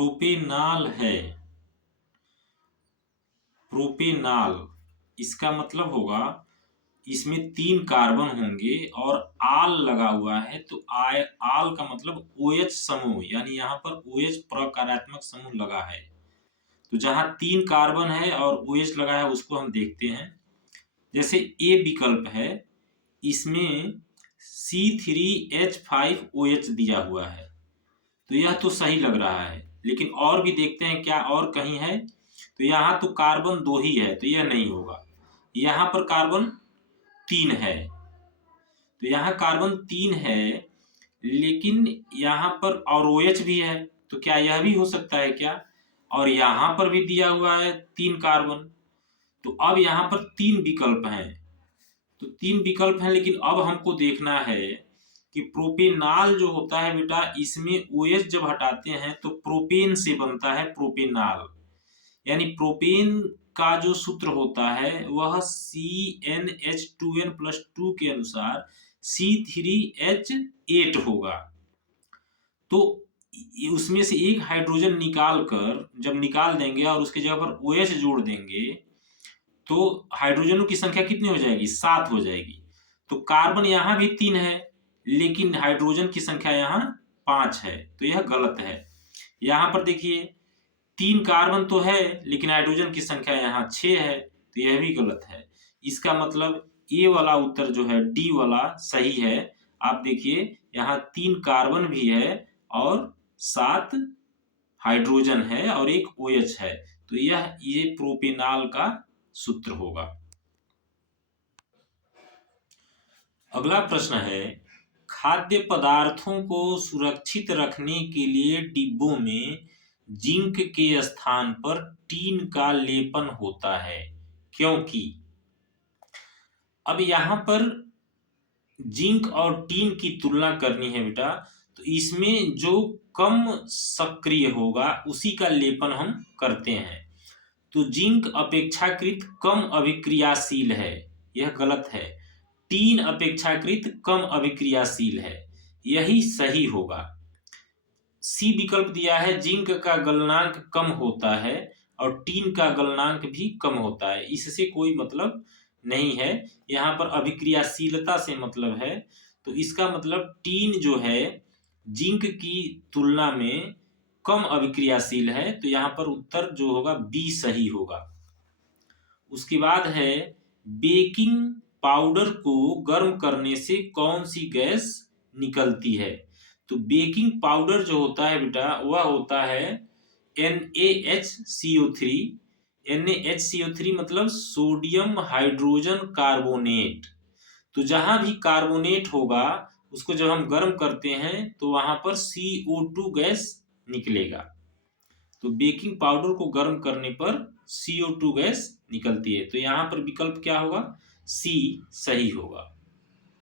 Propanal है। Propanal इसका मतलब होगा इसमें 3 कार्बन होंगे और आल लगा हुआ है, तो आल का मतलब OH समूह, यानी यहाँ पर OH प्रकार्यात्मक समूह लगा है। तो जहां 3 कार्बन है और OH लगा है उसको हम देखते हैं। जैसे ए विकल्प है, इसमें C3H5OH दिया हुआ है, तो यह तो सही लग रहा है। लेकिन और भी देखते हैं क्या और कहीं है, तो यहाँ तो कार्बन 2 ही है, तो यह नहीं होगा। यहाँ पर कार्बन 3 है, तो यहाँ कार्बन 3 है, लेकिन यहाँ पर और OH भी है, तो क्या यह भी हो सकता है क्या? और यहाँ पर भी दिया हुआ है 3 कार्बन, तो अब यहाँ पर 3 विकल्प हैं। तो 3 विकल्प हैं, लेकिन अब हमको देखना है कि प्रोपेनाल जो होता है बेटा, इसमें OH जब हटाते हैं तो प्रोपेन से बनता है प्रोपेनाल। यानी प्रोपेन का जो सूत्र होता है वह CnH2n+2 के अनुसार C3H8 होगा। तो उसमें से एक हाइड्रोजन निकाल कर जब निकाल देंगे और उसके जगह पर OH जोड़ देंगे तो हाइड्रोजनों की संख्या कितनी हो जाएगी? 7 हो जाएगी। तो कार्बन यहाँ भी 3 है, लेकिन हाइड्रोजन की संख्या यहाँ 5 है, तो यह गलत है। यहाँ पर देखिए 3 कार्बन तो है, लेकिन हाइड्रोजन की संख्या यहाँ 6 है, तो यह भी गलत है। इसका मतलब ए वाला उत्तर जो है, डी वाला सही है। आप देखिए यहाँ 3 कार्बन भी है और 7 हाइड्रोजन है और एक OH है, तो ये प्रोपेनाल का सूत्र होगा। अगला प्रश्न है, खाद्य पदार्थों को सुरक्षित रखने के लिए डिब्बों में जिंक के स्थान पर टीन का लेपन होता है, क्योंकि? अब यहाँ पर जिंक और टीन की तुलना करनी है बेटा, तो इसमें जो कम सक्रिय होगा उसी का लेपन हम करते हैं। तो जिंक अपेक्षाकृत कम अभिक्रियाशील है, यह गलत है। टीन अपेक्षाकृत कम अभिक्रियाशील है, यही सही होगा। सी विकल्प दिया है, जिंक का गलनांक कम होता है और टीन का गलनांक भी कम होता है, इससे कोई मतलब नहीं है। यहाँ पर अभिक्रियाशीलता से मतलब है, तो इसका मतलब टीन जो है जिंक की तुलना में कम अभिक्रियाशील है, तो यहाँ पर उत्तर जो होगा बी सही होगा। उसके बाद है, बेकिंग पाउडर को गर्म करने से कौन सी गैस निकलती है? तो बेकिंग पाउडर जो होता है बेटा वह होता है NaHCO3। NaHCO3 मतलब सोडियम हाइड्रोजन कार्बोनेट। तो जहां भी कार्बोनेट होगा उसको जब हम गर्म करते हैं तो वहां पर CO2 गैस निकलेगा। तो बेकिंग पाउडर को गर्म करने पर CO2 गैस निकलती है, तो यहाँ पर विकल्प क्या होगा? सी सही होगा।